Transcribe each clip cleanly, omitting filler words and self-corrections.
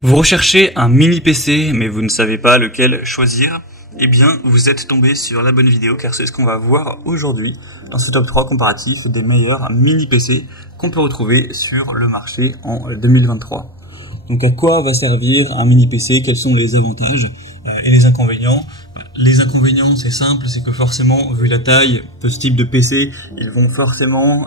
Vous recherchez un mini PC, mais vous ne savez pas lequel choisir? Eh bien, vous êtes tombé sur la bonne vidéo, car c'est ce qu'on va voir aujourd'hui dans ce top 3 comparatif des meilleurs mini PC qu'on peut retrouver sur le marché en 2023. Donc à quoi va servir un mini PC? Quels sont les avantages et les inconvénients? Les inconvénients, c'est simple, c'est que forcément, vu la taille de ce type de PC, ils vont forcément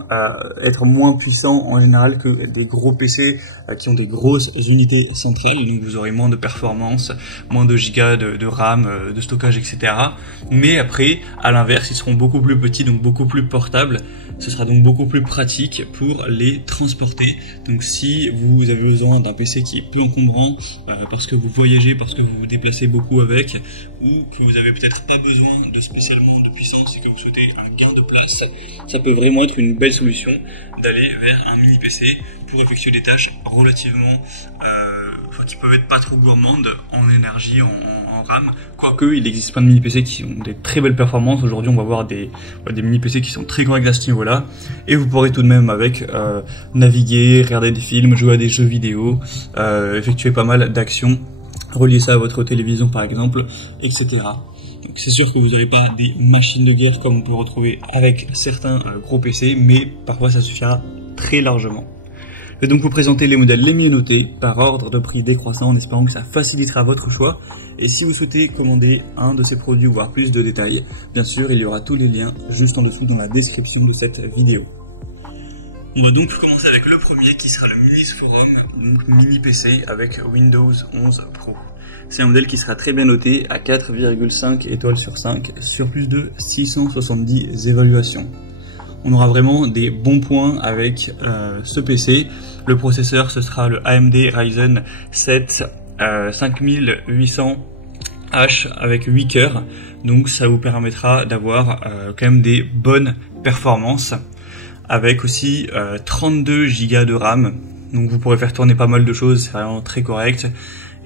être moins puissants en général que des gros PC qui ont des grosses unités centrales. Donc vous aurez moins de performance, moins de gigas de RAM, de stockage, etc. Mais après, à l'inverse, ils seront beaucoup plus petits, donc beaucoup plus portables. Ce sera donc beaucoup plus pratique pour les transporter. Donc si vous avez besoin d'un PC qui est peu encombrant, parce que vous voyagez, parce que vous vous déplacez beaucoup avec, ou que vous avez peut-être pas besoin de spécialement de puissance et que vous souhaitez un gain de place, ça peut vraiment être une belle solution d'aller vers un mini PC pour effectuer des tâches relativement qui peuvent être pas trop gourmandes en énergie, en RAM. Quoique il existe plein de mini PC qui ont des très belles performances. Aujourd'hui on va voir des mini PC qui sont très corrects à ce niveau là, et vous pourrez tout de même avec naviguer, regarder des films, jouer à des jeux vidéo, effectuer pas mal d'actions, relier ça à votre télévision par exemple, etc. Donc c'est sûr que vous n'aurez pas des machines de guerre comme on peut retrouver avec certains gros PC, mais parfois ça suffira très largement. Je vais donc vous présenter les modèles les mieux notés par ordre de prix décroissant en espérant que ça facilitera votre choix. Et si vous souhaitez commander un de ces produits ou voir plus de détails, bien sûr il y aura tous les liens juste en dessous dans la description de cette vidéo. On va donc commencer avec le premier qui sera le Minis Forum, donc mini PC avec Windows 11 Pro. C'est un modèle qui sera très bien noté à 4,5 étoiles sur 5 sur plus de 670 évaluations. On aura vraiment des bons points avec ce PC. Le processeur, ce sera le AMD Ryzen 7 5800H avec 8 cœurs. Donc ça vous permettra d'avoir quand même des bonnes performances, avec aussi 32 Go de RAM. Donc vous pourrez faire tourner pas mal de choses, c'est vraiment très correct.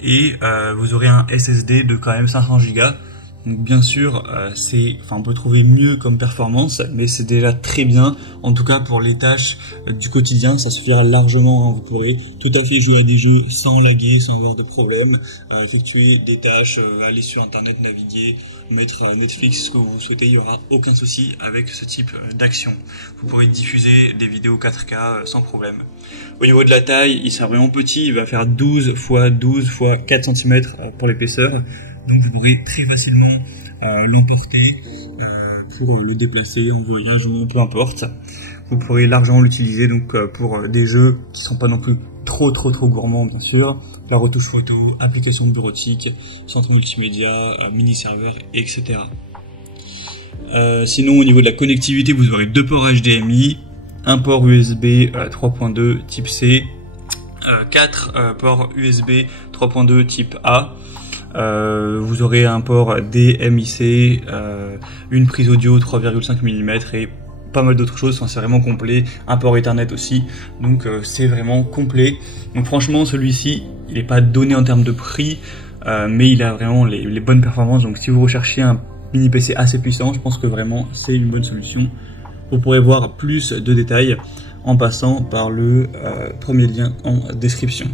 Et vous aurez un SSD de quand même 500 Go. Donc bien sûr, on peut trouver mieux comme performance, mais c'est déjà très bien. En tout cas pour les tâches du quotidien, ça suffira largement. Vous pourrez tout à fait jouer à des jeux sans laguer, sans avoir de problème, effectuer des tâches, aller sur internet, naviguer, mettre Netflix, ce que vous souhaitez, il n'y aura aucun souci avec ce type d'action. Vous pourrez diffuser des vidéos 4K sans problème. Au niveau de la taille, il sera vraiment petit, il va faire 12 x 12 x 4 cm pour l'épaisseur. Donc vous pourrez très facilement l'emporter pour le déplacer en voyage ou peu importe. Vous pourrez largement l'utiliser donc pour des jeux qui sont pas non plus trop gourmands bien sûr. La retouche photo, applications bureautiques, centre multimédia, mini serveur, etc. Sinon au niveau de la connectivité, vous aurez deux ports HDMI, un port USB 3.2 type C, 4 ports USB 3.2 type A. Vous aurez un port DMIC, une prise audio 3,5 mm et pas mal d'autres choses. Enfin, c'est vraiment complet. Un port Ethernet aussi, donc c'est vraiment complet. Donc franchement, celui-ci, il n'est pas donné en termes de prix, mais il a vraiment les bonnes performances. Donc si vous recherchez un mini PC assez puissant, je pense que vraiment c'est une bonne solution. Vous pourrez voir plus de détails en passant par le premier lien en description.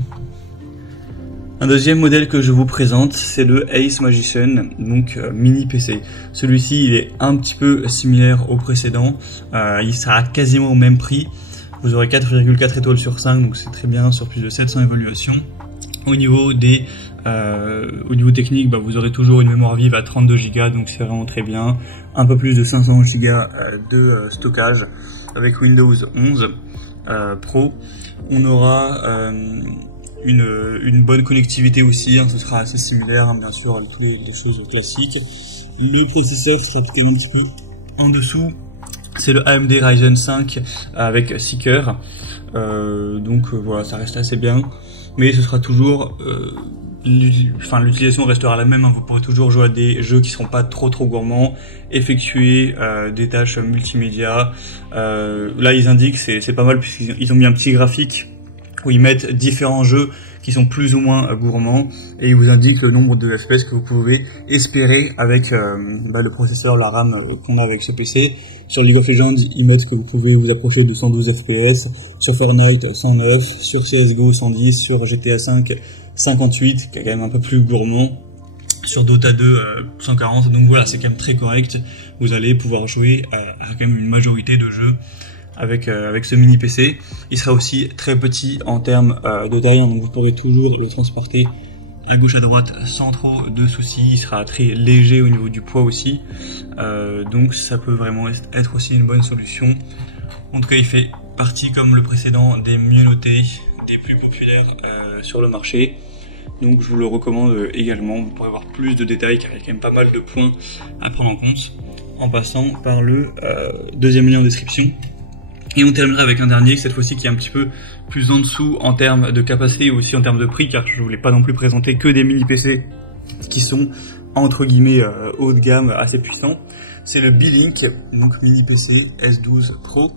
Un deuxième modèle que je vous présente, c'est le Ace Magician, donc mini PC. Celui-ci, il est un petit peu similaire au précédent. Il sera quasiment au même prix. Vous aurez 4,4 étoiles sur 5, donc c'est très bien sur plus de 700 évaluations. Au niveau technique, vous aurez toujours une mémoire vive à 32 Go, donc c'est vraiment très bien. Un peu plus de 500 Go de stockage avec Windows 11 Pro. On aura une bonne connectivité aussi, ce sera assez similaire, bien sûr, avec toutes les choses classiques. Le processeur sera peut-être un petit peu en dessous. C'est le AMD Ryzen 5 avec 6 cœurs. Voilà, ça reste assez bien. Mais ce sera toujours... l'utilisation restera la même. Vous pourrez toujours jouer à des jeux qui seront pas trop gourmands, effectuer des tâches multimédia. Là, ils indiquent, c'est pas mal puisqu'ils ont mis un petit graphique où ils mettent différents jeux qui sont plus ou moins gourmands et ils vous indiquent le nombre de FPS que vous pouvez espérer avec le processeur, la RAM qu'on a avec ce PC. Sur League of Legends, ils mettent que vous pouvez vous approcher de 112 FPS, sur Fortnite 109, sur CSGO 110, sur GTA 5 58, qui est quand même un peu plus gourmand. Sur Dota 2, 140, donc voilà, c'est quand même très correct. Vous allez pouvoir jouer à quand même une majorité de jeux avec ce mini PC. Il sera aussi très petit en termes de taille, donc vous pourrez toujours le transporter à gauche à droite sans trop de soucis. Il sera très léger au niveau du poids aussi, donc ça peut vraiment être aussi une bonne solution. En tout cas, il fait partie, comme le précédent, des mieux notés, des plus populaires sur le marché. Donc je vous le recommande également. Vous pourrez avoir plus de détails car il y a quand même pas mal de points à prendre en compte en passant par le deuxième lien en description. Et on terminera avec un dernier, cette fois-ci qui est un petit peu plus en dessous en termes de capacité et aussi en termes de prix, car je voulais pas non plus présenter que des mini PC qui sont entre guillemets haut de gamme, assez puissants. C'est le Beelink, donc mini PC S12 Pro.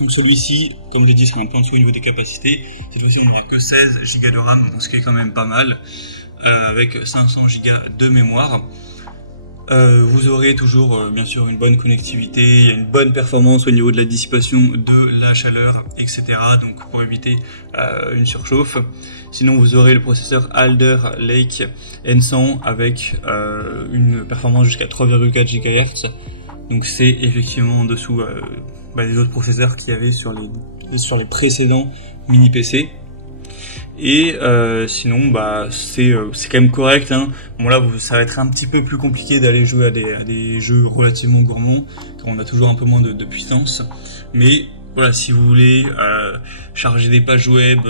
Donc celui-ci, comme je l'ai dit, sera un peu en dessous au niveau des capacités. Cette fois-ci, on n'aura que 16 Go de RAM, donc ce qui est quand même pas mal, avec 500 Go de mémoire. Vous aurez toujours bien sûr une bonne connectivité, il y a une bonne performance au niveau de la dissipation de la chaleur, etc. Donc pour éviter une surchauffe. Sinon vous aurez le processeur Alder Lake N100 avec une performance jusqu'à 3,4 GHz. Donc c'est effectivement en dessous des autres processeurs qu'il y avait sur les précédents mini PC. Et sinon c'est quand même correct, hein. Bon là ça va être un petit peu plus compliqué d'aller jouer à des jeux relativement gourmands car on a toujours un peu moins de puissance, mais voilà, si vous voulez charger des pages web,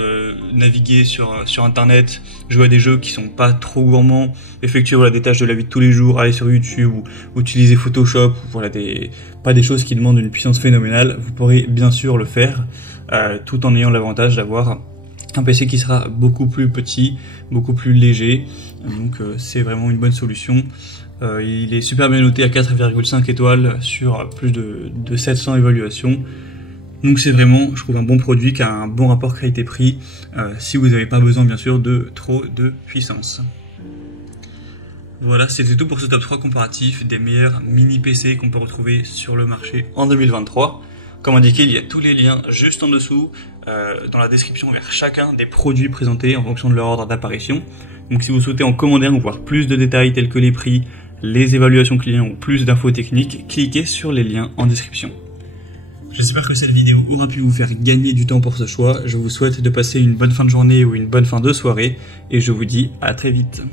naviguer sur internet, jouer à des jeux qui sont pas trop gourmands, effectuer des tâches de la vie de tous les jours, aller sur YouTube ou utiliser Photoshop, voilà, pas des choses qui demandent une puissance phénoménale, vous pourrez bien sûr le faire tout en ayant l'avantage d'avoir un PC qui sera beaucoup plus petit, beaucoup plus léger, donc c'est vraiment une bonne solution. Il est super bien noté à 4,5 étoiles sur plus de 700 évaluations. Donc c'est vraiment, je trouve, un bon produit qui a un bon rapport qualité-prix, si vous n'avez pas besoin bien sûr de trop de puissance. Voilà, c'était tout pour ce top 3 comparatif des meilleurs mini PC qu'on peut retrouver sur le marché en 2023. Comme indiqué, il y a tous les liens juste en dessous, dans la description, vers chacun des produits présentés en fonction de leur ordre d'apparition. Donc si vous souhaitez en commander un ou voir plus de détails tels que les prix, les évaluations clients ou plus d'infos techniques, cliquez sur les liens en description. J'espère que cette vidéo aura pu vous faire gagner du temps pour ce choix. Je vous souhaite de passer une bonne fin de journée ou une bonne fin de soirée et je vous dis à très vite.